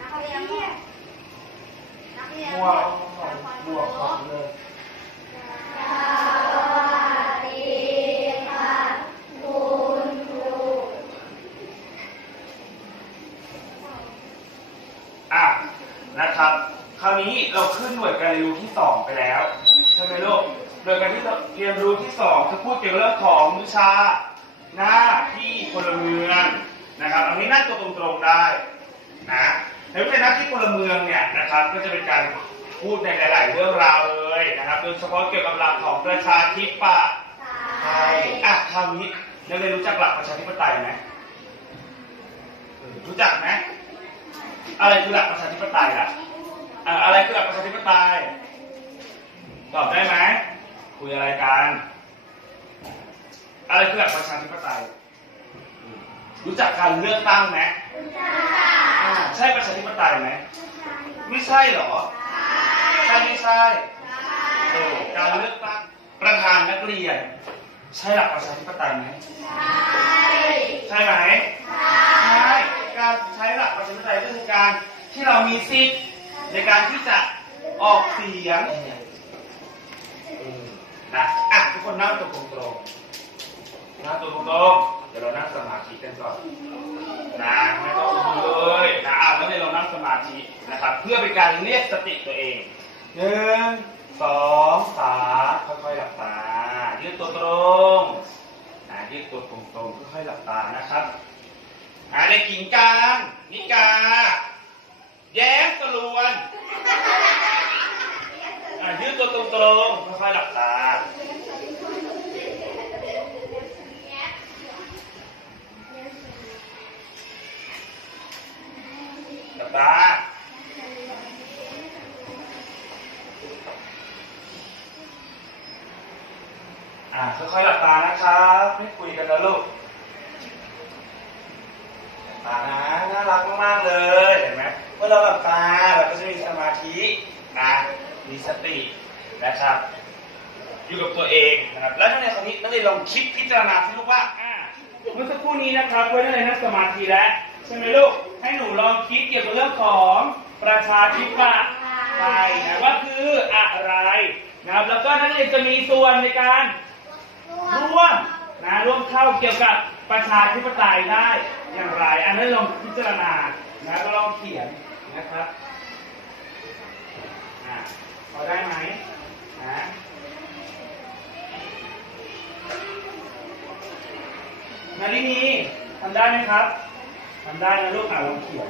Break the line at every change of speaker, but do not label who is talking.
นักเรียนนักเรียน
บวกบวกก่อนเลยอะนะครับคราวนี้เราขึ้นหน่วยการเรียนรู้ที่สองไปแล้วใช่ไหมลูกหน่วยการที่เรียนรู้ที่สองจะพูดเกี่ยวกับเรื่องของวิชาหน้าที่พลเมืองนะครับ อันนี้นั่งตัวตรงๆได้ นะในวิชาหน้าที่พลเมืองเนี่ยนะครับก็จะเป็นการพูดในหลาย ๆ เรื่องราวเลยนะครับโดยเฉพาะเกี่ยวกับหลักของประชาธิปไตยอะคราวนี้นักเรียนรู้จักหลักประชาธิปไตยไหมรู้จักไหมอะไรคือหลักประชาธิปไตยล่ะอะไรคือหลักประชาธิปไตยตอบได้ไหมคุยอะไรกันอะไรคือหลักประชาธิปไตย รู้จักการเลือกตั้งไหมอ่า ใช่ประชาธิปไตยไหมไม่ใช่เหรอใช่ไม่ใช่โอ้การเลือกตั้งประธานนักเรียน ใช่หลักประชาธิปไตยไหมใช่ไหมใช่การใช้หลักประชาธิปไตยก็คือการที่เรามีสิทธิ์ในการที่จะออกเสียงเออนะอะทุกคนนั่งตัวตรงๆนั่งตัวตรงๆเดี๋ยวเรานั่งสมาธิกันก่อนนะ มาธินะครับ เพื่อเป็นการเรียกสติตัวเองหนึ่งสองสามค่อยๆหลับตายืดตัวตรงอะยืดตัวตรงๆค่อยๆหลับตานะครับอ่าในกิ่งการนิกา แย้มตะลวนอ่ายืดตัวตรงๆค่อยๆหลับตาหลับตา อ่าค่อยๆหลับตานะครับไม่คุยกันนะลูกตานะน่ารักมากๆเลยเห็นไหมเมื่อเราหลับตาเราก็จะมีสมาธินะมีสตินะครับ อยู่กับตัวเองนะครับ แล้วนักเรียนคนนี้นักเรียนลองคิดพิจารณาสิลูกว่าเมื่อสักครู่นี้นะครับเพื่อนนักเรียนนั่งสมาธิแล้วใช่ไหมลูกให้หนูลองคิดเกี่ยวกับเรื่องของประชาธิปไตยนะว่าคืออะไรนะครับแล้วก็นักเรียนจะมีส่วนในการ เข้าเกี่ยวกับประชาธิปไตยได้อย่างไร อันนั้นลองพิจารณานะก็ลองเขียนนะครับอ่าพอได้ไหมนะนารินีทำได้ไหมครับทำได้นะลูกอ่าลองเขียน